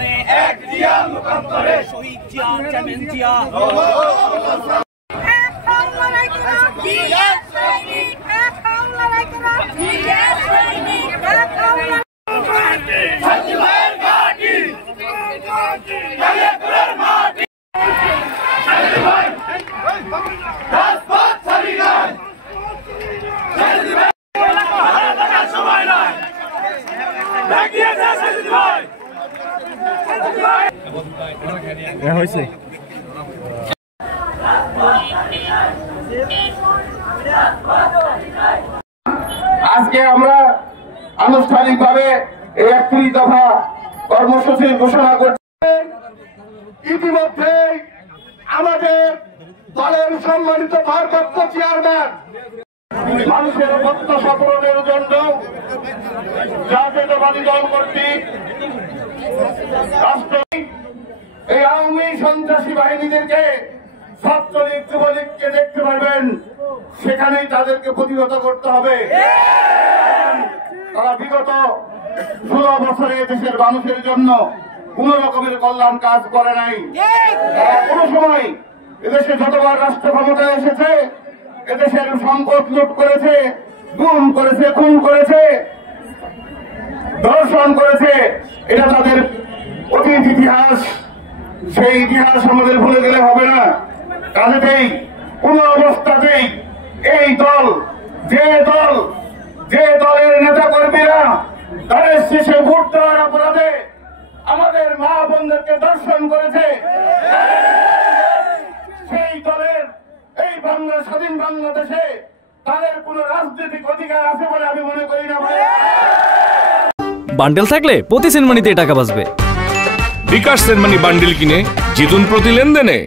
মুখান্তরে এক জিয়া মুখান্তরে শহীদ জিয়া চেয়ারম্যান জিয়া হয়েছে আজকে আমরা আনুষ্ঠানিকভাবে এই ৩১ দফা কর্মসূচির ঘোষণা করছি। ইতিমধ্যে আমাদের দলের সম্মানিত ভারপ্রাপ্ত চেয়ারম্যান মানুষের প্রত্যাশা পূরণের জন্য জাতীয়তাবাদী দল কর্তৃক রাষ্ট্র এই আওয়ামী সন্ত্রাসী বাহিনীদেরকে ছাত্রলীগ যুবলীগকে দেখতে পারবেন, সেখানেই তাদেরকে প্রতিহত করতে হবে। তারা বিগত 16 বছরে দেশের মানুষের জন্য কোন রকমের কল্যাণ কাজ করে নাই। তারা কোন সময় এদেশে যতবার রাষ্ট্র ক্ষমতায় এসেছে এদেশের সম্পদ লুট করেছে, গুম করেছে, খুন করেছে, ধর্ষণ করেছে। এটা তাদের অতীত ইতিহাস, সেই ইতিহাস আমাদের ভুলে গেলে হবে না। কাজেই কোন অবস্থাতেই এই দল যে দলের নেতা কর্মীরা তাদের শেষে ভোট দেওয়ার অপরাধে আমাদের মা বোনদেরকে ধর্ষণ করেছে, সেই দলের এই স্বাধীন বাংলাদেশে তাদের কোন রাজনৈতিক অধিকার আছে বলে আমি মনে করি না। বান্ডেল থাকলে প্রতি সেনমানিতে টাকা বাঁচবে। বিকাশ সেনমানি বান্ডেল কিনে জিতুন প্রতি লেনদেনে।